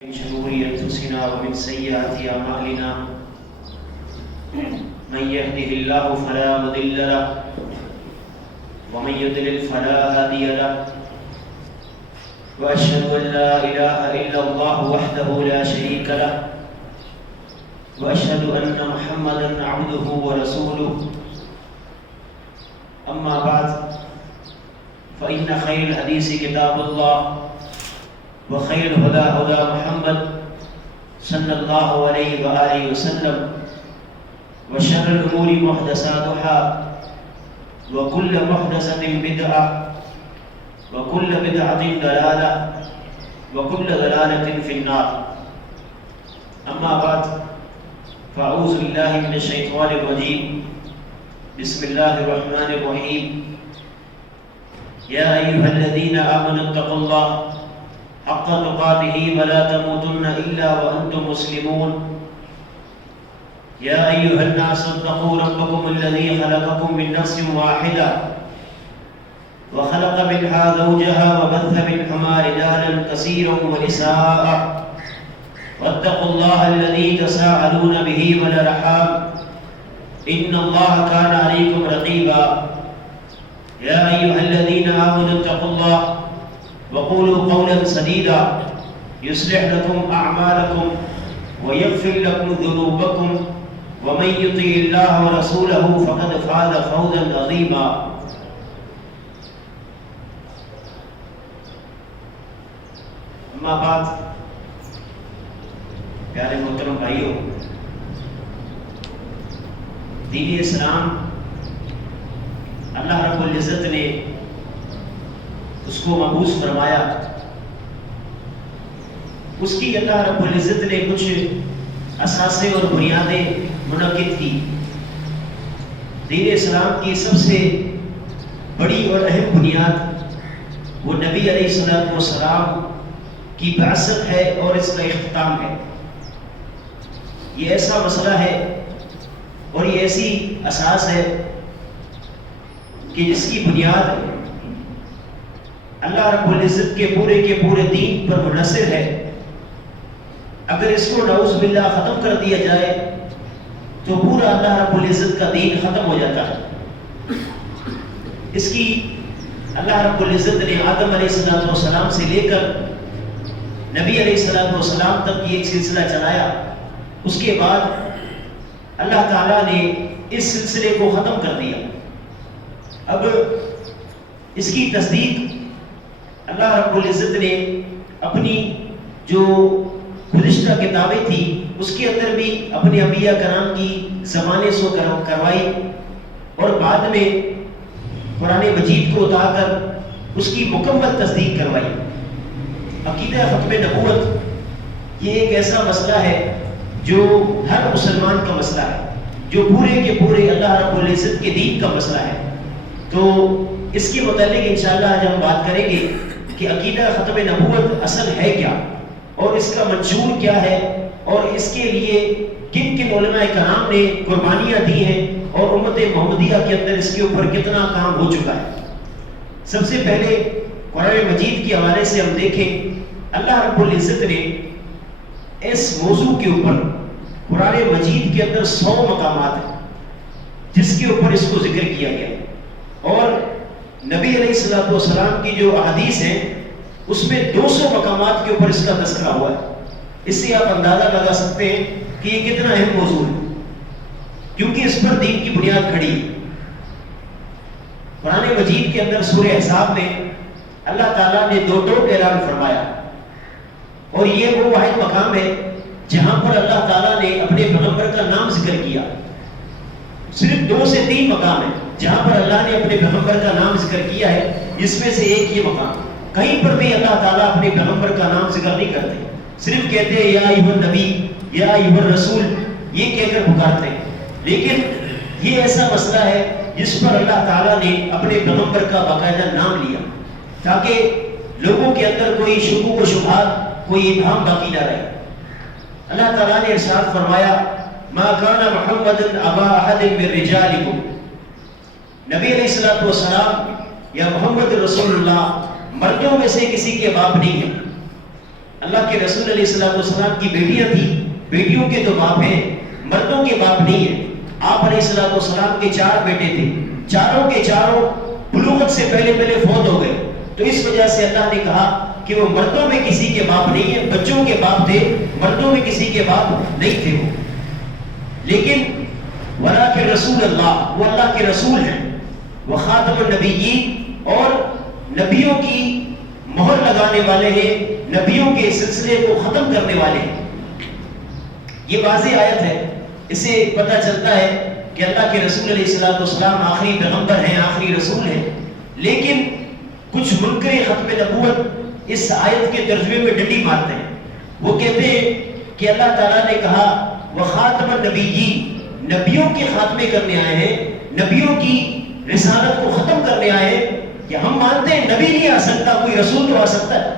من شرور أنفسنا ومن سيئات أعمالنا من يهده الله فلا مضل له ومن يضلل فلا هادي له وأشهد أن لا إله إلا الله وحده لا شريك له وأشهد أن محمدا عبده ورسوله أما بعد فإن خير الحديث كتاب الله وخير الهدى هدى محمد صلى الله عليه وآله وسلم وشر الأمور محدثاتها وكل محدثة بدعة وكل بدعة ضلالة وكل ضلالة في النار. أما بعد فأعوذ بالله من الشيطان الرجيم. بسم الله الرحمن الرحيم. يا أيها الذين آمنوا اتقوا الله حق تقاته ولا تموتن إلا وأنتم مسلمون. يا أيها الناس اتقوا ربكم الذي خلقكم من نفس واحدة وخلق منها زوجها وبث منهما رجالا كثيرا ونساء واتقوا الله الذي تساءلون به والأرحام إن الله كان عليكم رقيبا. يا أيها الذين آمنوا اتقوا الله وقولوا قولا سديدا يصلح لكم أعمالكم ويغفر لكم ذنوبكم ومن يطع الله ورسوله فقد فاز فوزا عظيما. اما بعد پیارے محترم بھائیوں، دین اسلام اللہ رب العزت نے اس کو مبعوث فرمایا. اس کی اللہ رب العزت نے کچھ اساسیں اور بنیادیں منعقد کی. دین اسلام کی سب سے بڑی اور اہم بنیاد وہ نبی علیہ الصلوۃ والسلام کی بعثت ہے اور اس کا اختتام ہے. یہ ایسا مسئلہ ہے اور یہ ایسی اساس ہے کہ جس کی بنیاد اللہ رب العزت کے پورے دین پر منحصر ہے. اگر اس کو نعوذ باللہ ختم کر دیا جائے تو پورا اللہ رب العزت کا دین ختم ہو جاتا ہے. اس کی اللہ رب العزت نے آدم علیہ السلام سے لے کر نبی علیہ السلام تک یہ ایک سلسلہ چلایا. اس کے بعد اللہ تعالیٰ نے اس سلسلے کو ختم کر دیا. اب اس کی تصدیق اللہ رب العزت نے اپنی جو گزشتہ کتابیں تھی اس کے اندر بھی اپنے انبیاء کرام کی زمانے سے کروائی اور بعد میں قرآن مجید کو اتار کر اس کی مکمل تصدیق کروائی. عقیدہ ختم نبوت یہ ایک ایسا مسئلہ ہے جو ہر مسلمان کا مسئلہ ہے، جو پورے کے پورے اللہ رب العزت کے دین کا مسئلہ ہے. تو اس کے متعلق انشاءاللہ آج ہم بات کریں گے کہ عقیدہ ختم نبوت اصل ہے کیا اور اس کا منشور کیا ہے اور اس کے لیے کن کن علماء کرام نے قربانیاں دی ہیں اور امت محمدیہ کے اندر اس کے اوپر کتنا کام ہو چکا ہے. سب سے پہلے قرآن مجید کے حوالے سے ہم دیکھیں، اللہ رب العزت نے اس موضوع کے اوپر قرآن مجید کے اندر 100 مقامات ہیں جس کے اوپر اس کو ذکر کیا گیا اور نبی علیہ السلام کی جو احادیث ہیں اس میں 200 مقامات کے اوپر اس کا تذکرہ ہوا ہے. اس سے آپ اندازہ لگا سکتے ہیں کہ یہ کتنا اہم موضوع ہے کیونکہ اس پر دین کی بنیاد کھڑی ہے. قرآن مجید کے اندر سورہ احزاب میں اللہ تعالیٰ نے 2 ٹوک اعلان فرمایا اور یہ وہ واحد مقام ہے جہاں پر اللہ تعالیٰ نے اپنے پیغمبر کا نام ذکر کیا. صرف 2 سے 3 مقام ہیں جہاں پر اللہ نے اپنے پیغمبر کا نام ذکر کیا ہے، جس میں سے ایک یہ مقام. کہیں پر بھی اللہ تعالیٰ اپنے پیغمبر کا نام ذکر نہیں کرتے، صرف کہتے ہیں یا ایھا النبی یا ایھا الرسول، یہ کہہ کر پکارتے ہیں. لیکن یہ ایسا مسئلہ ہے جس پر اللہ تعالیٰ نے اپنے پیغمبر کا باقاعدہ نام لیا تاکہ لوگوں کے اندر کوئی شکوک و شبہات، کوئی ابہام باقی نہ رہے. اللہ تعالیٰ نے ارشاد فرمایا ما کان محمد ابا احد من رجالکم، نبی علیہ السلام یا محمد رسول اللہ مردوں میں سے کسی کے باپ نہیں ہے. اللہ کے رسول علیہ السلام کی بیٹیاں تھیں، بیٹیوں کے تو باپ ہیں، مردوں کے باپ نہیں ہیں۔ آپ علیہ السلام کے 4 بیٹے تھے، چاروں کے چاروں بلوغت سے پہلے فوت ہو گئے، تو اس وجہ سے اللہ نے کہا کہ وہ مردوں میں کسی کے باپ نہیں ہے، بچوں کے باپ تھے، مردوں میں کسی کے باپ نہیں تھے وہ۔ لیکن ولیکن رسول اللہ، وہ اللہ کے رسول ہیں، وہ خاتم النبیین، اور نبیوں کی مہر لگانے والے ہیں، نبیوں کے سلسلے کو ختم کرنے والے ہیں۔ یہ واضح آیت ہے، اس سے پتہ چلتا ہے کہ اللہ کے رسول علیہ السلام آخری پیغمبر ہیں، آخری رسول ہیں۔ لیکن کچھ منکر ختم نبوت اس آیت کے ترجمے میں ڈنڈی مارتے ہیں، وہ کہتے ہیں کہ اللہ تعالیٰ نے کہا وہ خاتم النبیین، نبیوں کے خاتمے کرنے آئے ہیں، نبیوں کی رسالت کو ختم کرنے آئے ہیں۔ کہ ہم مانتے ہیں نبی نہیں آ سکتا، کوئی رسول تو آ سکتا ہے،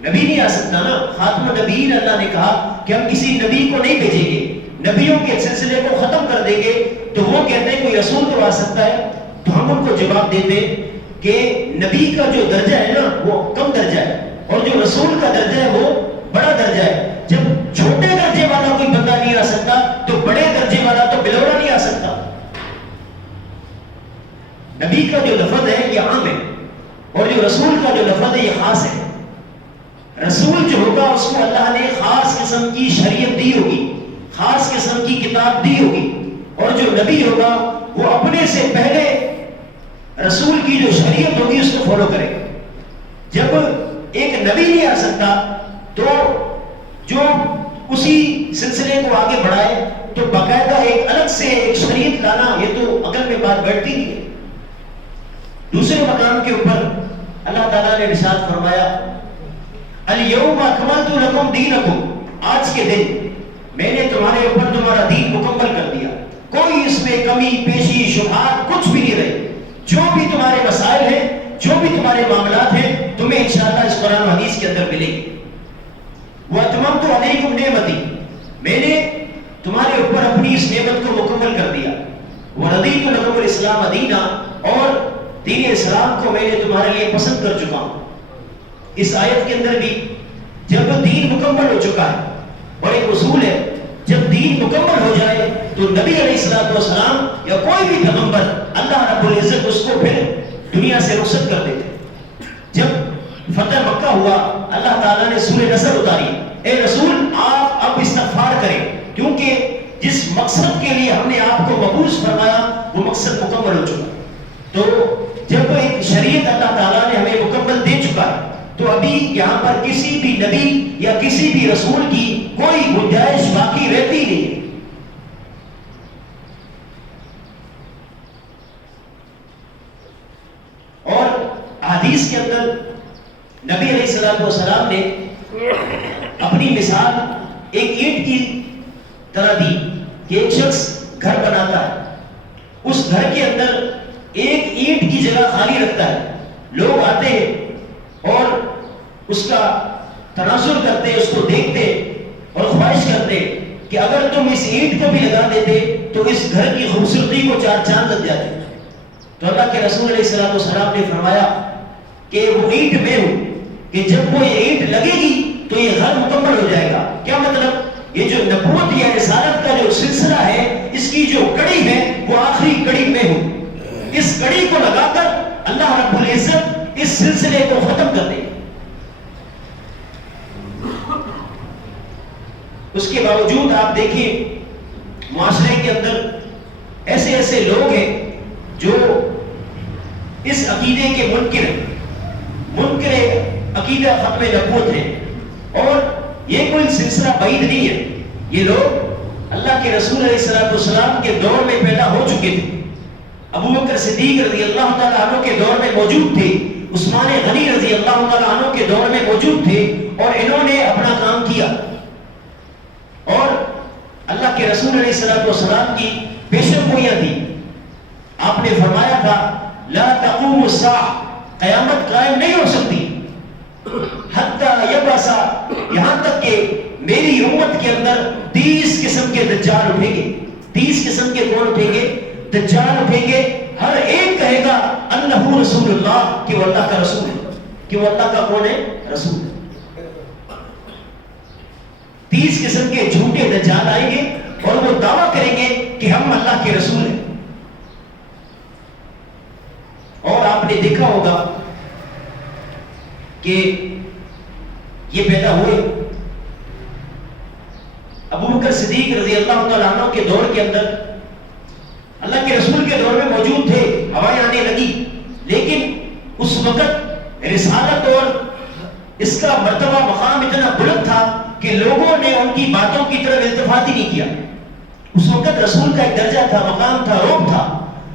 نبی نہیں آ سکتا نا۔ خاتم النبیین اللہ نے کہا کہ ہم کسی نبی کو نہیں بھیجیں گے، نبیوں کے سلسلے کو ختم کر دیں گے، تو وہ کہتے ہیں کوئی رسول تو آ سکتا ہے۔ تو ہم ان کو جواب دیتے کہ نبی کا جو درجہ ہے نا وہ کم درجہ ہے، اور جو رسول کا درجہ ہے وہ بڑا درجہ ہے۔ جب چھوٹے درجے والا کوئی بندہ نہیں آ سکتا تو بڑے درجے والا تو بلورا نہیں آ سکتا۔ نبی کا جو لفظ ہے یہ عام ہے، اور جو رسول کا جو لفظ ہے یہ خاص ہے۔ رسول جو ہوگا اس کو اللہ نے خاص قسم کی شریعت دی ہوگی، خاص قسم کی کتاب دی ہوگی، اور جو نبی ہوگا وہ اپنے سے پہلے رسول کی جو شریعت ہوگی اس کو فالو کرے گا۔ جب ایک نبی نہیں آ سکتا تو جو اسی سلسلے کو آگے بڑھائے تو باقاعدہ ایک الگ سے ایک شریعت لانا، یہ تو عقل میں بات بیٹھتی نہیں ہے۔ دوسرے مقام کے اوپر اللہ تعالیٰ نے ارشاد فرمایا الیوم اکملت لکم دینکم، آج کے دن میں نے تمہارے اوپر تمہارا دین مکمل کر دیا، کوئی اس میں کمی پیشی شبہات کچھ بھی نہیں رہے۔ جو بھی تمہارے مسائل ہیں، جو بھی تمہارے معاملات ہیں، تمہیں انشاءاللہ اس قرآن و حدیث کے اندر ملے گی۔ وَأَتْمَمْتُ عَلَيْكُمْ نِعْمَتِي، میں نے تمہارے اوپر اپنی اس نعمت کو مکمل کر دیا۔ وَرَضِيتُ لَكُمُ الْإِسْلَامَ دِينًا، اور دین اسلام کو میں نے تمہارے لیے پسند کر چکا ہوں۔ اس آیت کے اندر بھی جب دین مکمل ہو چکا ہے، اور ایک اصول ہے جب دین مکمل ہو جائے تو نبی علیہ السلام یا کوئی بھی پیغمبر اللہ رب العزت اس کو پھر دنیا سے رخصت کر دیتے۔ جب فتح مکہ ہوا اللہ تعالیٰ نے سورہ نصر اتاری، اے رسول آپ اب استغفار کریں، کیونکہ جس مقصد کے لیے ہم نے آپ کو مبعوث فرمایا وہ مقصد مکمل ہو چکا۔ تو جب ایک شریعت اللہ تعالیٰ نے ہمیں مکمل دے چکا ہے تو ابھی یہاں پر کسی بھی نبی یا کسی بھی رسول کی کوئی گنجائش باقی رہتی نہیں۔ اور حدیث کے اندر نبی علیہ السلام نے اپنی مثال ایک اینٹ کی طرح دی کہ ایک شخص گھر بناتا ہے، اس گھر کے اندر ایک اینٹ کی جگہ خالی رکھتا ہے، لوگ آتے ہیں اور اس کا تناظر کرتے، اس کو دیکھتے اور خواہش کرتے کہ اگر تم اس اینٹ کو بھی لگا دیتے تو اس گھر کی خوبصورتی کو 4 چاند لگ جاتے۔ تو اللہ کے رسول علیہ السلام نے فرمایا کہ وہ اینٹ میں ہوں، کہ جب وہ یہ اینٹ لگے گی تو یہ گھر مکمل ہو جائے گا۔ کیا مطلب؟ یہ جو نبوت یا رسالت کا جو سلسلہ ہے، اس کی جو کڑی ہے وہ آخری کڑی میں ہوں، اس کڑی کو لگا کر اللہ رب العزت اس سلسلے کو ختم کر دے۔ اس کے باوجود آپ دیکھیں معاشرے کے اندر ایسے ایسے لوگ ہیں جو اس عقیدے کے منکر عقیدہ ختم نبوت ہیں، اور یہ کوئی سلسلہ بعید نہیں ہے۔ یہ لوگ اللہ کے رسول علیہ السلام کے دور میں پیدا ہو چکے تھے، ابو بکر صدیق رضی اللہ تعالیٰ عنہ کے دور میں موجود تھے، عثمان غنی رضی اللہ تعالیٰ عنہ کے دور میں موجود تھے، اور انہوں نے اپنا کام کیا، اور اللہ کے رسول علیہ السلام کی پیشن گوئیاں تھی۔ آپ نے فرمایا تھا لا تقوم الساعہ، قیامت قائم نہیں ہو سکتی، حتی یبعث، یہاں تک کہ میری امت کے اندر 30 قسم کے دجال اٹھیں گے۔ 30 قسم کے کون اٹھیں گے؟ دجال اٹھیں گے۔ ہر ایک کہے گا انہ رسول اللہ، کہ وہ اللہ کا رسول ہے، کہ وہ اللہ کا کون ہے؟ رسول ہے۔ 30 قسم کے جھوٹے دجال آئیں گے اور وہ دعویٰ کریں گے کہ ہم اللہ کے رسول ہیں. اور آپ نے دیکھا ہوگا کہ یہ پیدا ہوئے ابو بکر صدیق رضی اللہ تعالیٰ عنہ کے دور کے اندر. اللہ کے رسول کے دور میں موجود تھے, ہوائیں آنے لگی, لیکن اس وقت رسالت اور اس کا مرتبہ مقام اتنا بلند تھا کہ لوگوں نے ان کی باتوں کی طرف التفات ہی نہیں کیا. اس وقت رسول کا ایک درجہ تھا, مقام تھا, روب تھا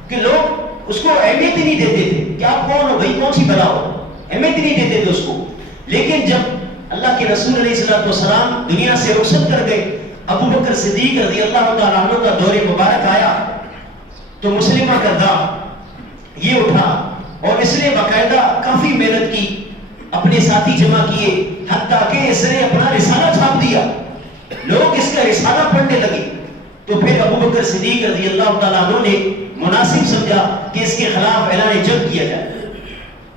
کہ لوگ اس کو اہمیت ہی نہیں دیتے تھے کہ آپ کون ہو بھائی, کون سی بلا ہو, اہمیت ہی نہیں دیتے تھے اس کو. لیکن جب اللہ کے رسول علیہ السلام دنیا سے رخصت کر گئے, ابو بکر صدیق رضی اللہ تعالیٰ عنہ کا دور مبارک آیا تو مسلمہ کا دا یہ اٹھا اور اس نے باقاعدہ کافی محنت کی, اپنے ساتھی جمع کیے, حتیٰ کہ اس نے اپنا رسالہ چھاپ دیا, لوگ اس کا رسالہ پڑھنے لگے. تو پھر ابو بکر صدیق رضی اللہ تعالیٰ عنہ نے مناسب سمجھا کہ اس کے خلاف اعلان جنگ کیا جائے.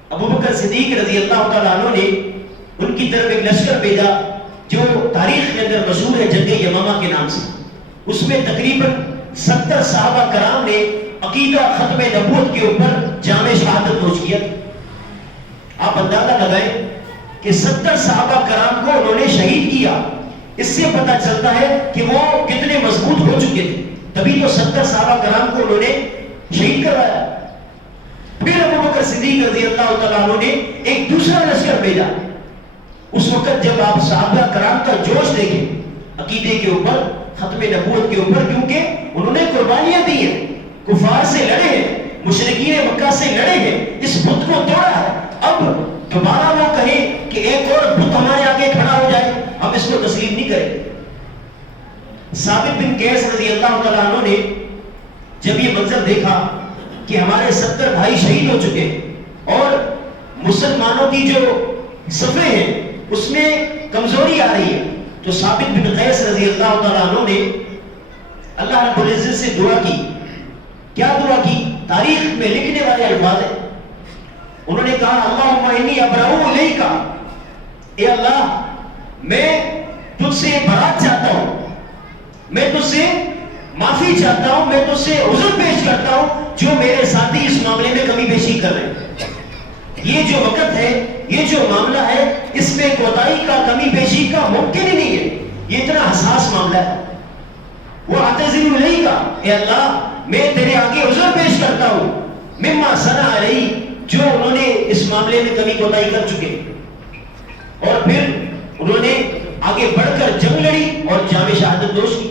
ابو بکر صدیق رضی اللہ تعالیٰ عنہ نے ان کی طرف ایک لشکر بھیجا جو تاریخ کے اندر مشہور ہے جنگ یمامہ کے نام سے. اس میں تقریباً 70 صحابہ کرام نے عقیدہ ختم نبوت کے اوپر جامع شہادت نوش کیا. آپ اندازہ لگائیں کہ 70 صحابہ کرام کو انہوں نے شہید کیا. اس سے پتہ چلتا ہے کہ وہ کتنے مضبوط ہو چکے تھے, تبھی تو 70 صحابہ کرام کو انہوں نے شہید کروایا. پھر ابو بکر صدیق رضی اللہ تعالیٰ عنہ نے ایک دوسرا لشکر بھیجا. اس وقت جب آپ صحابہ کرام کا جوش دیکھیں عقیدے کے اوپر, ختم نبوت کے اوپر, کیونکہ انہوں نے قربانیاں دی ہیں, کفار سے لڑے ہیں, مشرکین مکہ سے لڑے ہیں, اس بت کو توڑا ہے. اب دوبارہ وہ کہیں کہ ایک اور بت ہمارے آگے کھڑا ہو جائے, ہم اس کو تسلیم نہیں کریں. ثابت بن قیس رضی اللہ تعالیٰ عنہ نے جب یہ منظر دیکھا کہ ہمارے 70 بھائی شہید ہو چکے اور مسلمانوں کی جو صفیں ہیں اس میں کمزوری آ رہی ہے, تو ثابت بن قیس رضی اللہ تعالیٰ عنہ نے اللہ رب العزت سے دعا کی. کیا دعا کی؟ تاریخ میں لکھنے والے الفاظ ہیں. انہوں نے کہا اللہم انی ابرؤ الیک, اے اللہ میں تجھ سے برات چاہتا ہوں, میں تجھ سے معافی چاہتا ہوں, میں تجھ سے عذر پیش کرتا ہوں جو میرے ساتھی اس معاملے میں کمی بیشی کر رہے ہیں. یہ جو وقت ہے, یہ جو معاملہ ہے, اس میں کوتاہی کا, کمی بیشی کا ممکن ہی نہیں ہے. یہ اتنا حساس معاملہ ہے. وہ اعتذر الیک, اے اللہ میں تیرے آگے عذر پیش کرتا ہوں مما صنع علی, جو انہوں نے اس معاملے میں کمی کوتاہی کر چکے. اور پھر انہوں نے آگے بڑھ کر جنگ لڑی اور جامع شہادت نوش کی.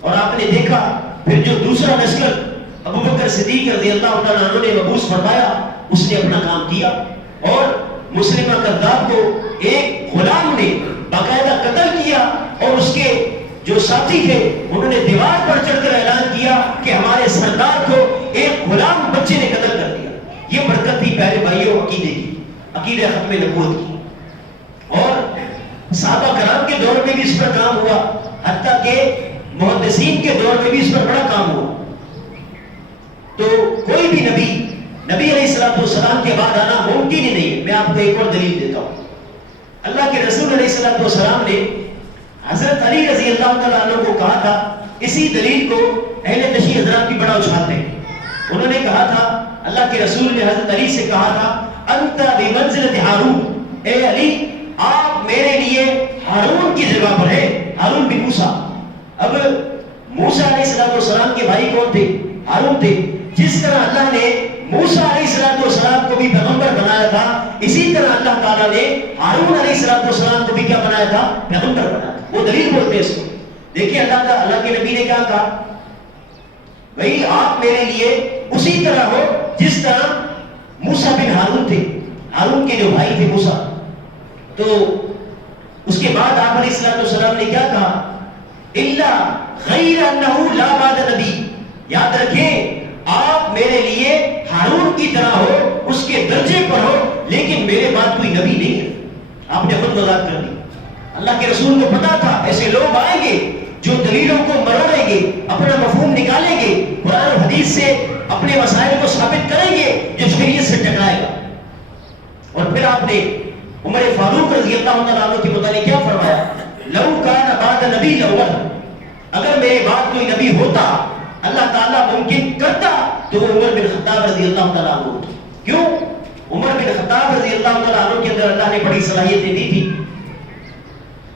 اور آپ نے دیکھا پھر جو دوسرا لشکر ابو بکر صدیق رضی اللہ تعالیٰ عنہ نے مبعوث فرمایا, اس نے اپنا کام کیا اور مسلمہ کذاب کو ایک غلام نے باقاعدہ قتل کیا, اور اس کے جو ساتھی تھے انہوں نے دیوار پر چڑھ کر اعلان کیا کہ ہمارے سردار کو ایک غلام بچے نے قتل کر دیا. یہ برکت تھی پیارے بھائیوں عقیدے کی, عقیدہ ختم نبوت کی. اور صحابہ کرام کے دور میں بھی اس پر کام ہوا, حتیٰ کہ محدثین کے دور میں بھی اس پر بڑا کام ہوا. تو کوئی بھی نبی علیہ السلام کے بعد آنا ممکن ہی نہیں. میں آپ کو ایک اور دلیل دیتا ہوں. اللہ کے رسول علیہ السلام نے حضرت علی رضی اللہ تعالیٰ عنہ کو کہا تھا, اسی دلیل کو اہل تشیع حضرات بھی بڑا اچھالتے ہیں. انہوں نے کہا تھا, اللہ کے رسول نے حضرت علی سے کہا تھا انت بمنزلۃ ہارون, اے علی آپ میرے لیے ہارون کی جگہ پر ہیں, ہارون بن موسیٰ. اب موسیٰ علیہ السلام کے بھائی کون تھے؟ ہارون تھے. جس طرح اللہ نے موسیٰ علیہ السلام کو بھی پیغمبر بنایا تھا, اسی طرح اللہ تعالیٰ نے ہارون علیہ السلام کو بھی کیا بنایا تھا؟ پیغمبر بنایا تھا. وہ دلیل بولتے ہیں اس کو. دیکھیں اللہ کے نبی نے کیا کہا, بھئی آپ میرے لیے اسی طرح ہو جس طرح موسیٰ بن ہارون تھے, ہارون کے جو بھائی تھے موسیٰ. تو اس کے بعد آپ علیہ السلام نے کیا کہا, الا غیر انہ لا بعد نبی, یاد رکھیں آپ میرے لیے ہارون کی طرح ہو, اس کے درجے پر ہو, لیکن میرے بعد کوئی نبی نہیں ہے. آپ نے خود وضاحت کر دی. اللہ کے رسول کو پتا تھا ایسے لوگ آئیں گے جو دلیلوں کو مروڑیں گے, اپنا مفہوم نکالیں گے, قرآن و حدیث سے اپنے مسائل کو ثابت کریں گے جو شریعت سے ٹکرائے گا. اور پھر آپ نے عمر فاروق رضی اللہ تعالیٰ عنہ کے متعلق کیا فرمایا, لو کان بعد نبی الاول، اگر میرے بعد کوئی نبی ہوتا اللہ تعالیٰ ممکن کرتا تو وہ عمر بن خطاب رضی اللہ تعالیٰ عنہ ہوتا. کیوں؟ عمر بن خطاب رضی اللہ تعالیٰ عنہ کے اندر اللہ نے بڑی صلاحیتیں دی تھی.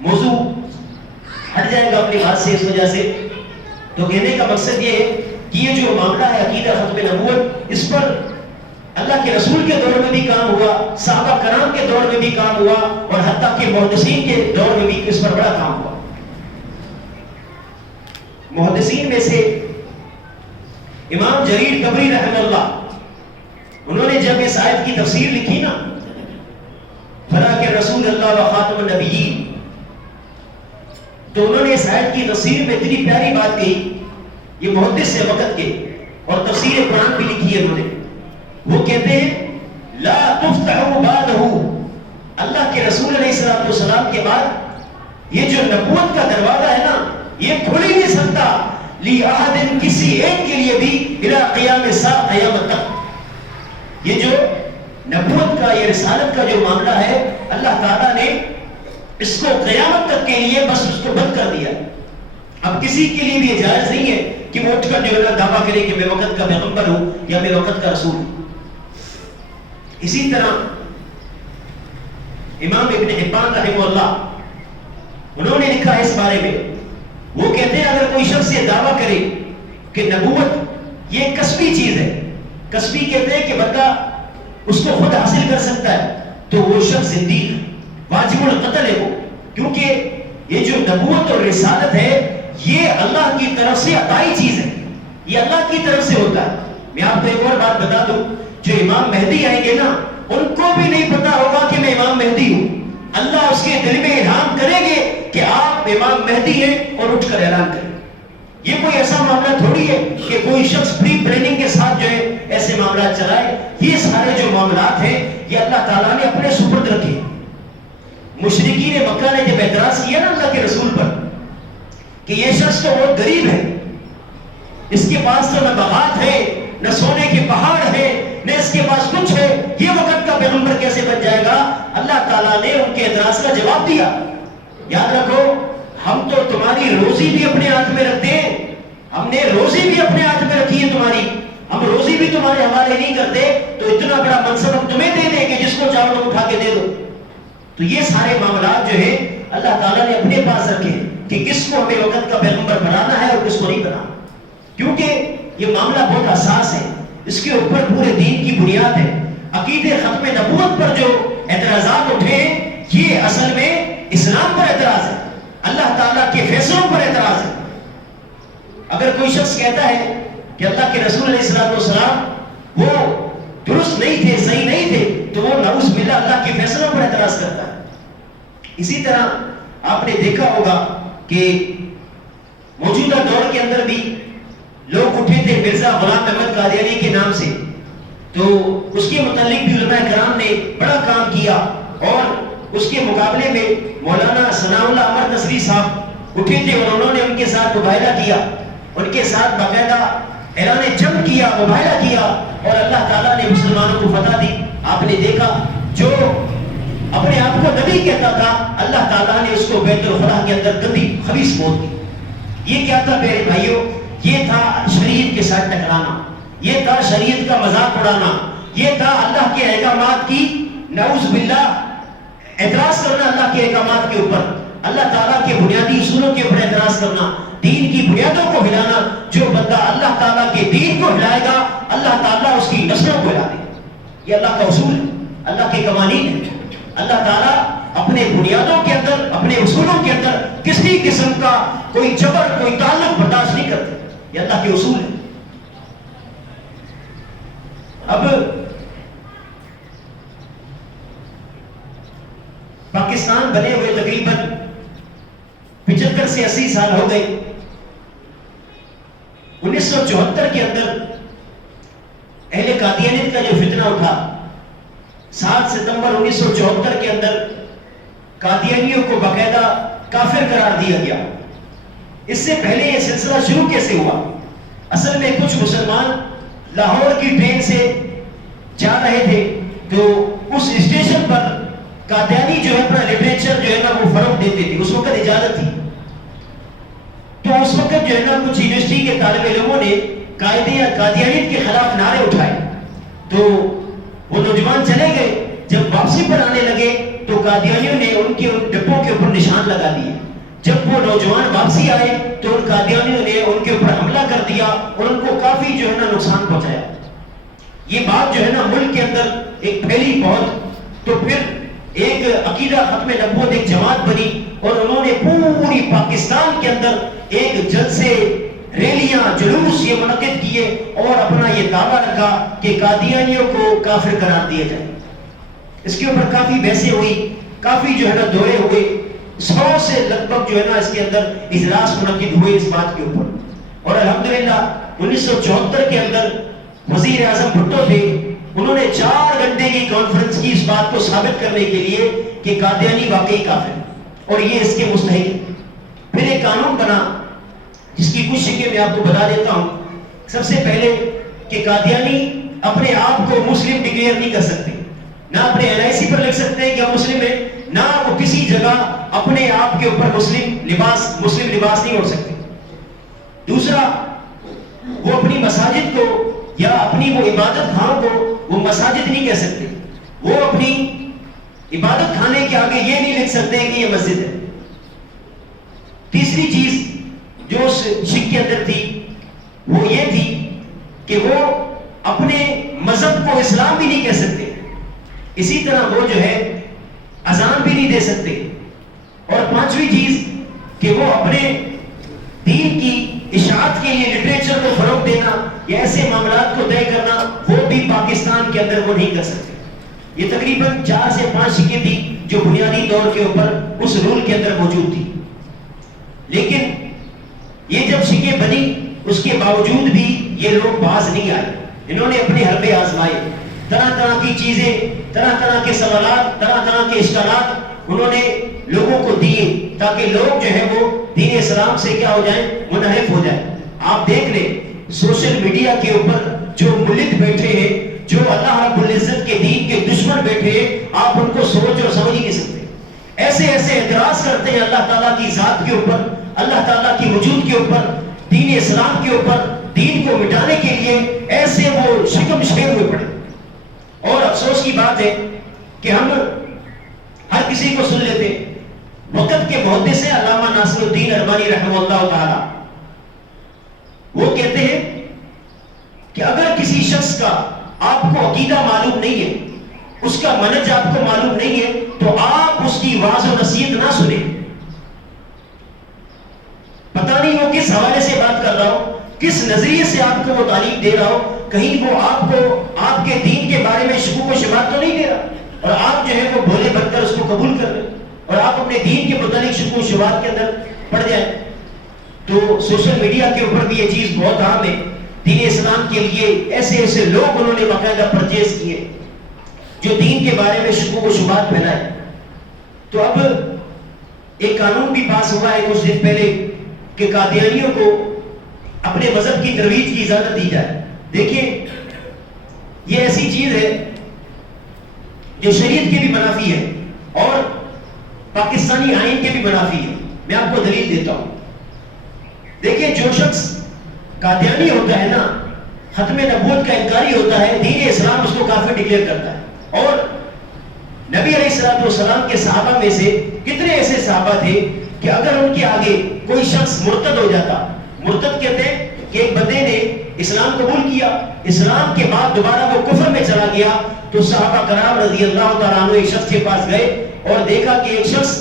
موضوع ہٹ جائے گا اپنی بات سے اس وجہ سے، تو کہنے کا مقصد یہ ہے کہ یہ جو معاملہ ہے عقیدہ ختم نبوت، اس پر اللہ کے رسول کے دور میں بھی کام ہوا، صحابہ کرام کے دور میں بھی کام ہوا، اور حتیٰ کہ محدثین کے دور میں بھی اس پر بڑا کام ہوا. محدثین میں سے امام جریر طبری رحمہ اللہ، انہوں نے جب اس آیت کی تفسیر لکھی نا، فرا کہ رسول اللہ و خاتم النبیین، تو انہوں نے اس آیت کی تفسیر میں اتنی پیاری بات کہی. یہ محدث سے وقت کے اور تفسیر قرآن بھی لکھی ہے انہوں نے. وہ کہتے ہیں لا تفتح بعدہ، اللہ کے رسول علیہ السلام کے بعد یہ جو نبوت کا دروازہ ہے نا، یہ کھل ہی نہیں سکتا لِأَحَدٍ، کسی ایک کے لیے بھی اِلَىٰ قِيَامِ السَّاعَةِ، قیامت تک. یہ جو نبوت کا، یہ رسالت کا جو معاملہ ہے، اللہ تعالیٰ نے اس کو قیامت تک کے لیے بس اس کو بند کر دیا. اب کسی کے لیے بھی یہ جائز نہیں ہے کہ وہ اٹھ کر جو ہے دعویٰ کرے کہ میں وقت کا پیغمبر ہوں یا میں وقت کا رسول ہوں. اسی طرح امام ابن حبان رحمہ اللہ، انہوں نے لکھا ہے اس بارے میں، وہ کہتے ہیں اگر کوئی شخص یہ دعویٰ کرے کہ نبوت یہ کسبی چیز ہے، کسبی کہتے ہیں کہ بندہ اس کو خود حاصل کر سکتا ہے، تو وہ شخص زندیق ہے، واجب القتل ہے وہ. کیونکہ یہ جو نبوت اور رسالت ہے یہ اللہ کی طرف سے عطائی چیز ہے، یہ اللہ کی طرف سے ہوتا ہے. میں آپ کو ایک اور بات بتا دوں، جو امام مہدی آئیں گے نا، ان کو بھی نہیں پتا ہوگا کہ میں امام مہدی ہوں. اللہ اس کے دل میں الہام کریں گے کہ آپ امام مہدی ہیں، اور اٹھ کر اعلان کریں. یہ کوئی ایسا معاملہ تھوڑی ہے کہ کوئی شخص پری پلاننگ کے ساتھ جو ہے ایسے معاملات چلائے. یہ سارے جو معاملات ہیں یہ اللہ تعالیٰ نے اپنے سپرد رکھے. مشرکین مکہ نے جب اعتراض کیا نا اللہ کے رسول پر کہ یہ شخص تو بہت غریب ہے، اس کے پاس تو نہ باغات ہے، نہ سونے کے پہاڑ ہے، نہ اس کے پاس کچھ ہے، یہ وقت کا پیغمبر کیسے بن جائے گا؟ اللہ تعالیٰ نے ان کے اعتراض کا جواب دیا. یاد رکھو، ہم تو تمہاری روزی بھی اپنے ہاتھ میں رکھتے ہیں، ہم نے روزی بھی اپنے ہاتھ میں رکھی ہے تمہاری، ہم روزی بھی تمہارے حوالے نہیں کرتے، تو اتنا بڑا منصب ہم تمہیں دے دیں کہ جس کو چاہو تم اٹھا کے دے دو. تو یہ سارے معاملات جو ہے اللہ تعالیٰ نے اپنے پاس رکھے کہ کس کو ہمیں وقت کا پیغمبر بنانا ہے اور کس کو نہیں بنانا. کیونکہ یہ معاملہ بہت حساس ہے، اس کے اوپر پورے دین کی بنیاد ہے. عقیدے ختم نبوت پر جو اعتراضات اٹھے ہیں یہ اصل میں اسلام پر اعتراض ہے، اللہ تعالیٰ کے فیصلوں پر اعتراض ہے. اگر کوئی شخص کہتا ہے کہ اللہ کے رسول علیہ السلام وہ درست نہیں تھے، صحیح نہیں تھے، تو وہ نعوذ باللہ اللہ کے فیصلوں پر اعتراض کرتا ہے. اسی طرح آپ نے دیکھا ہوگا کہ موجودہ دور کے اندر بھی لوگ اٹھے تھے مرزا غلام احمد قادیانی کے نام سے، تو اس کے متعلق بھی علماء کرام نے بڑا کام کیا. اور اس کے مقابلے میں مولانا ثناء اللہ احمد نصری صاحب اٹھے تھے اور انہوں نے ان کے ساتھ مباہلہ کیا، ان کے ساتھ باقاعدہ اعلان جنگ کیا، مباہلہ کیا، اور اللہ تعالیٰ نے مسلمانوں کو فتح دی. آپ نے دیکھا جو اپنے آپ کو نبی کہتا تھا، اللہ تعالیٰ نے اس کو بیت الخلا کے اندر گندی خبیث موت دی. یہ کیا تھا میرے بھائیوں؟ یہ تھا شریعت کے ساتھ ٹکرانا، یہ تھا شریعت کا مذاق اڑانا، یہ تھا اللہ کے احکامات کی نعوذ باللہ اعتراض کرنا، اللہ کے احکامات کے اوپر، اللہ تعالیٰ کے بنیادی اصولوں کے اوپر اعتراض کرنا، دین کی بنیادوں کو ہلانا. جو بندہ اللہ تعالیٰ کے دین کو ہلائے گا اللہ تعالیٰ اس کی نسلوں کو ہلا دے گا. یہ اللہ کا اصول ہے، اللہ کے قوانین ہیں. اللہ تعالیٰ اپنے بنیادوں کے اندر، اپنے اصولوں کے اندر کسی قسم کا کوئی جبر، کوئی تعلق برداشت نہیں کرتے. یہ اللہ کے اصول ہیں. اب پاکستان بنے ہوئے تقریباً 75 سے 80 سال ہو گئے. 1974 کے اندر اہل قادیانیت کا جو فتنہ اٹھا، 7 ستمبر 1974 کے اندر قادیانیوں کو باقاعدہ کافر قرار دیا گیا. اس سے پہلے یہ سلسلہ شروع کیسے ہوا؟ اصل میں کچھ مسلمان لاہور کی ٹرین سے جا رہے تھے، تو اس اسٹیشن پر قادیانی جو ہے اپنا لٹریچر جو ہے نا وہ فروغ دیتے تھے. اس وقت اجازت تو اس وقت جو ہے نا کچھ یونیورسٹی کے طالب علموں نے قادیانیت کے خلاف نعرے اٹھائے، تو وہ نوجوان چلے گئے، جب واپسی پر آنے لگے تو قادیانیوں نے ان کے ڈبوں کے اوپر نشان لگا دیے۔ جب وہ نوجوان واپسی آئے تو ان قادیانیوں نے ان کے اوپر حملہ کر دیا اور ان کو کافی جو ہے نا نقصان پہنچایا۔ یہ بات جو ہے نا ملک کے اندر ایک پھیلی بہت، تو پھر ایک عقیدہ ختم نبوت ایک جماعت بنی اور انہوں نے پوری پاکستان کے اندر ایک جلسے، ریلیاں، جلوس یہ منعقد کیے اور اپنا یہ دعویٰ رکھا کہ قادیانیوں کو کافر قرار دیا جائے۔ اس کے اوپر کافی بحثیں ہوئی، کافی جو ہے نا دورے ہوئے، 100 سے لگ بھگ جو ہے نا اس کے اندر اجلاس منعقد ہوئے اس بات کے اوپر۔ اور الحمدللہ 1974 کے اندر وزیر اعظم بھٹو تھے، انہوں نے 4 گھنٹے کی کانفرنس کی اس بات کو ثابت کرنے کے لیے کہ قادیانی واقعی کافر اور یہ اس کے مستحق ہے۔ پھر ایک قانون بنا جس کی کچھ شکیں میں آپ کو بتا دیتا ہوں۔ سب سے پہلے کہ قادیانی اپنے آپ کو مسلم ڈکلیئر نہیں کر سکتے، نہ اپنے NIC پر لکھ سکتے ہیں کہ ہم مسلم ہیں، نہ وہ کسی جگہ اپنے آپ کے اوپر مسلم لباس نہیں اوڑھ سکتے۔ دوسرا، وہ اپنی مساجد کو یا اپنی وہ عبادت خانوں کو وہ مساجد نہیں کہہ سکتے، وہ اپنی عبادت خانے کے آگے یہ نہیں لکھ سکتے کہ یہ مسجد ہے۔ تیسری چیز جو اس شک کے اندر تھی وہ یہ تھی کہ وہ اپنے مذہب کو اسلام بھی نہیں کہہ سکتے، اسی طرح وہ جو ہے اذان بھی نہیں دے سکتے۔ اور پانچویں چیز کہ وہ اپنے دین کی اشاعت کے لیے لٹریچر کو فروغ دینا یا ایسے معاملات کو طے کرنا وہ بھی پاکستان کے اندر وہ نہیں کر سکتے۔ یہ تقریباً 4 سے 5 شکیں تھی جو بنیادی طور کے اوپر اس رول کے اندر موجود تھی۔ لیکن یہ جب شکیں بنی اس کے باوجود بھی یہ لوگ باز نہیں آئے، انہوں نے اپنے حربے آزمائے، طرح طرح کی چیزیں، طرح طرح کے سوالات، طرح طرح کے اشکالات انہوں نے لوگوں کو دیے تاکہ لوگ جو ہے وہ دین اسلام سے کیا ہو جائیں، منحرف ہو جائیں۔ آپ دیکھ لیں سوشل میڈیا کے اوپر جو ملت بیٹھے ہیں، جو اللہ رب العزت کے دین کے دشمن بیٹھے ہیں، آپ ان کو سوچ اور سمجھ نہیں سکتے۔ ایسے ایسے اعتراض کرتے ہیں اللہ تعالیٰ کی ذات کے اوپر، اللہ تعالیٰ کی وجود کے اوپر، دین اسلام کے اوپر، دین کو مٹانے کے لیے ایسے وہ شکم شیر ہوئے پڑے۔ اور افسوس کی بات ہے کہ ہم ہر کسی کو سن لیتے ہیں۔ وقت کے محدث ہیں علامہ ناصر الدین البانی رحمہ اللہ تعالی، وہ کہتے ہیں کہ اگر کسی شخص کا آپ کو عقیدہ معلوم نہیں ہے، اس کا منہج آپ کو معلوم نہیں ہے، تو آپ اس کی واعظ و نصیحت نہ سنیں۔ پتہ نہیں وہ کس حوالے سے بات کر رہا ہو، کس نظریے سے آپ کو وہ تعلیم دے رہا ہو، کہیں وہ آپ کو آپ کے دین کے بارے میں شکوک و شبہات تو نہیں دے رہا اور آپ جو ہے وہ بھولے بن کر اس کو قبول کر لیں اور آپ اپنے دین کے متعلق شکوک و شبہات کے اندر پڑ جائیں۔ تو سوشل میڈیا کے اوپر بھی یہ چیز بہت عام ہے۔ دین اسلام کے لیے ایسے ایسے لوگ انہوں نے باقاعدہ پرچیز کیے جو دین کے بارے میں شکوک و شبہات پھیلائے۔ تو اب ایک قانون بھی پاس ہوا ہے کچھ دن پہلے کہ قادیانیوں کو اپنے مذہب کی ترویج کی اجازت دی جائے۔ دیکھیے یہ ایسی چیز ہے جو شریعت کے بھی منافی ہے اور پاکستانی آئین کے بھی منافی ہے۔ میں آپ کو دلیل دیتا ہوں۔ دیکھیے جو شخص قادیانی ہوتا ہے نا، ختم نبوت کا انکاری ہوتا ہے، دین اسلام اس کو کافر ڈکلیئر کرتا ہے۔ اور نبی علیہ الصلوۃ والسلام کے صحابہ میں سے کتنے ایسے صحابہ تھے کہ اگر ان کے آگے کوئی شخص مرتد ہو جاتا، مرتد کہتے ہیں کہ ایک بندے نے اسلام قبول کیا، اسلام کے بعد دوبارہ وہ کفر میں چلا گیا، تو صحابہ کرام رضی اللہ تعالیٰ عنہ ایک شخص کے پاس گئے اور دیکھا کہ ایک شخص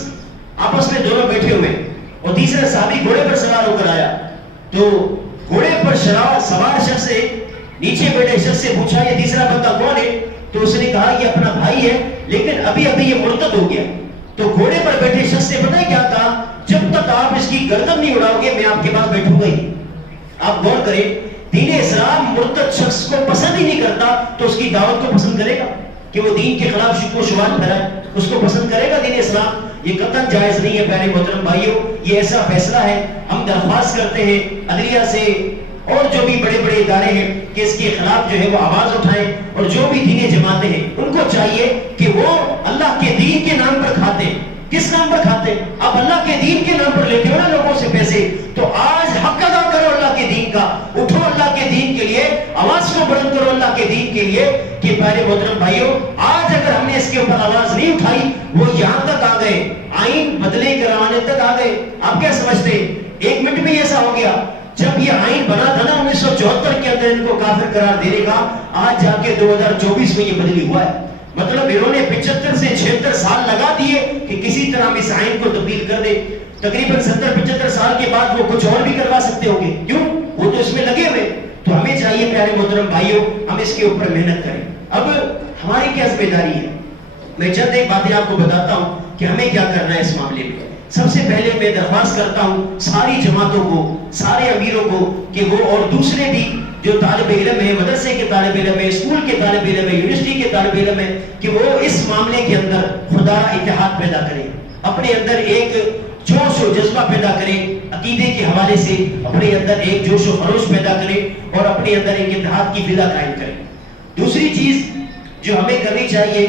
آپس میں دونوں بیٹھے ہوئے اور تیسرا صحابی گھوڑے پر سوار ہو کر آیا، تو گھوڑے پر سوار شخص سے نیچے بیٹھے شخص سے پوچھا یہ تیسرا بندہ کون ہے؟ تو اس نے کہا یہ اپنا بھائی ہے لیکن ابھی یہ مرتد ہو گیا۔ تو گھوڑے پر بیٹھے شخص سے پتہ ہے کیا کہا؟ جب تک آپ اس کی گردن نہیں اڑاؤ گے میں آپ کے پاس بیٹھوں گا ہی۔ آپ غور کریں، دین اسلام مرتد شخص کو پسند ہی نہیں کرتا تو اس کی دعوت کو پسند کرے گا کہ وہ دین کے خلاف شکوک و شبہات پھیلائے؟ اس کو پسند کرے گا دین اسلام؟ یہ قطعاً جائز نہیں ہے پیارے محترم بھائیوں۔ یہ ایسا فیصلہ ہے، ہم درخواست کرتے ہیں عدلیہ سے اور جو بھی بڑے بڑے ادارے ہیں کہ اس کے خلاف جو ہے وہ آواز اٹھائیں، اور جو بھی دینی جماعتیں ہیں ان کو چاہیے کہ وہ اللہ کے دین کے نام پر کھاتے ہیں۔ کس نام پر کھاتے ہیں؟ آپ اللہ کے دین کے نام پر لیتے ہو نا لوگوں سے پیسے، تو آج کے دین کے لیے آواز کو بلند کرو اللہ کے دین کے لیے کہ پیارے محترم بھائیوں آج اگر ہم نے اس کے اوپر آواز نہیں اٹھائی وہ یہاں تک آ گئے آئین بدلے کروانے تک آ گئے. آپ کیا سمجھتے ہیں 1 منٹ میں ایسا ہو گیا؟ جب یہ آئین بنا تھا نا 1974 کے اندر ان کو کافر قرار دینے کا, آج جا کے 2024 میں یہ بدلی ہوا ہے. مطلب انہوں نے 75 سے 76 سال لگا دیے کہ کسی طرح ہم اس آئین کو تبدیل کر دیں. تقریباً 70-75 سال کے بعد وہ کچھ اور بھی کروا سکتے ہوں گے, کیوں؟ وہ تو اس میں لگے ہوئے. تو ہمیں چاہیے پیارے محترم بھائیوں ہم اس کے اوپر محنت کریں. اب ہماری کیا ذمہ داری ہے؟ میں چند ایک باتیں آپ کو بتاتا ہوں کہ ہمیں کیا کرنا ہے اس معاملے میں. سب سے پہلے میں درخواست کرتا ہوں ساری جماعتوں کو, سارے امیروں کو کہ وہ اور دوسرے بھی جو طالب علم ہیں, مدرسے کے طالب علم ہیں, اسکول کے طالب علم ہیں, یونیورسٹی کے طالب علم ہیں, کہ وہ اس معاملے کے اندر خدا اتحاد پیدا کریں, اپنے اندر ایک جوش و جذبہ پیدا کریں عقیدے کے حوالے سے, اپنے اندر ایک جوش و خروش پیدا کریں اور اپنے اندر ایک اتحاد کی فضا قائم کریں. دوسری چیز جو ہمیں کرنی چاہیے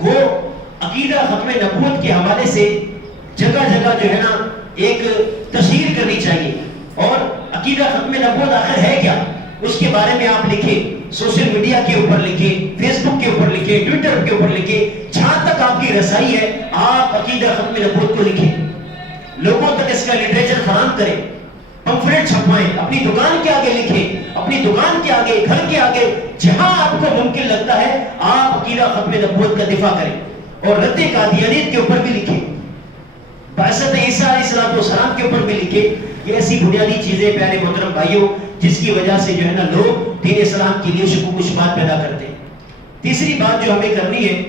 وہ عقیدہ ختم نبوت کے حوالے سے جگہ جگہ جو ہے نا ایک تشہیر کرنی چاہیے. اور عقیدہ ختم نبوت آخر ہے کیا اس کے بارے میں آپ لکھیں, سوشل میڈیا کے اوپر لکھیں, فیس بک کے اوپر لکھیں, ٹویٹر کے اوپر لکھیں, جہاں تک آپ کی رسائی ہے آپ عقیدہ ختم نبوت کو لکھیں, لوگوں تک اس کا لٹریچر فراہم کریں, پمفلیٹ چھپوائیں, اپنی دکان کے آگے لکھیں, اپنی دکان کے آگے, گھر کے آگے, جہاں آپ کو ممکن لگتا ہے آپ عقیدہ ختم نبوت کا دفاع کریں. اور رد قادیانیت کے اوپر بھی لکھیں, بعثت عیسیٰ علیہ السلام کے اوپر بھی لکھیں. یہ ایسی بنیادی چیزیں پیارے محترم بھائیوں جس کی وجہ سے جو ہے نا لوگ دین اسلام کے لیے شکوک و شبہات پیدا کرتے ہیں. تیسری بات جو ہمیں کرنی ہے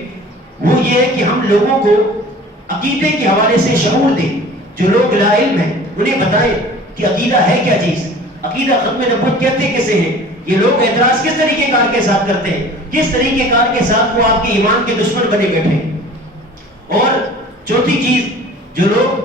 وہ یہ ہے کہ ہم لوگوں کو عقیدے کے حوالے سے شعور دیں. جو لوگ لا علم ہیں انہیں بتائیں کہ عقیدہ ہے کیا چیز, عقیدہ ختم نبوت کہتے کسے ہیں, یہ لوگ اعتراض کس طریقے کار کے ساتھ کرتے ہیں, کس طریقے کار کے ساتھ وہ آپ کے ایمان کے دشمن بنے بیٹھے ہیں. اور چوتھی چیز جو لوگ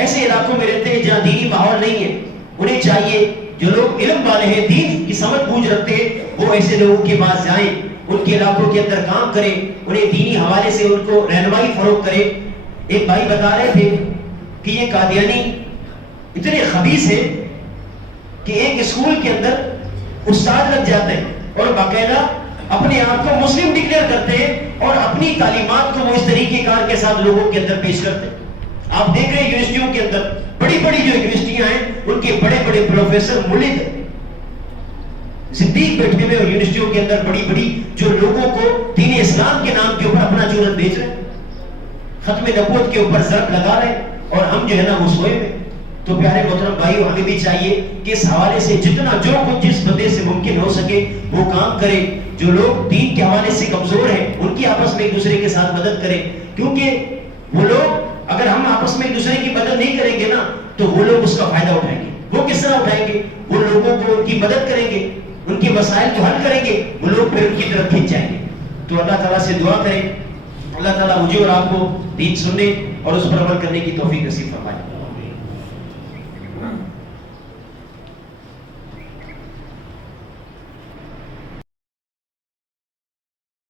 ایسے علاقوں میں رہتے ہیں جہاں دینی ماحول نہیں ہے انہیں چاہیے جو لوگ علم والے ہیں, دین کی سمجھ بوجھ رکھتے ہیں, وہ ایسے لوگوں کے پاس جائیں, ان کے علاقوں کے اندر کام کریں, انہیں دینی حوالے سے ان کو رہنمائی فروغ کریں. ایک بھائی بتا رہے تھے کہ یہ قادیانی اتنے خبیث ہیں کہ ایک اسکول کے اندر استاد لگ جاتے ہیں اور باقاعدہ اپنے آپ کو مسلم ڈکلیئر کرتے ہیں اور اپنی تعلیمات کو وہ اس طریقے کار کے ساتھ لوگوں کے اندر پیش کرتے ہیں. آپ دیکھ رہے ہیں یونیورسٹیوں کے اندر بڑی بڑی جو یونیورسٹیاں ہیں ان کے بڑے بڑے پروفیسر ملد صدیق بیٹھے ہوئے یونیورسٹیوں کے اندر بڑی بڑی جو لوگوں کو دین اسلام کے نام کے اوپر اپنا جرات بیچ رہے ہیں, ختم نبوت کے اوپر ضرب لگا رہے ہیں, اور ہم جو ہے نا وہ سوئے ہوئے. تو پیارے محترم بھائیو ہمیں بھی چاہیے کہ اس حوالے سے جتنا جو کچھ جس بندے سے ممکن ہو سکے وہ کام کریں. جو لوگ دین کے حوالے سے کمزور ہیں ان کی آپس میں ایک دوسرے کے ساتھ مدد کریں, کیونکہ وہ لوگ اگر ہم آپس میں ایک دوسرے کی مدد نہیں کریں گے نا تو وہ لوگ اس کا فائدہ اٹھائیں گے. وہ کس طرح اٹھائیں گے؟ وہ لوگوں کو ان کی مدد کریں گے, ان کے مسائل کو حل کریں گے, وہ لوگ پھر ان کی طرف کھنچ جائیں گے. تو اللہ تعالیٰ سے دعا کریں اللہ تعالیٰ مجھے اور آپ کو دین سننے اور اس پر عمل کرنے کی توفیق نصیب فرمائے.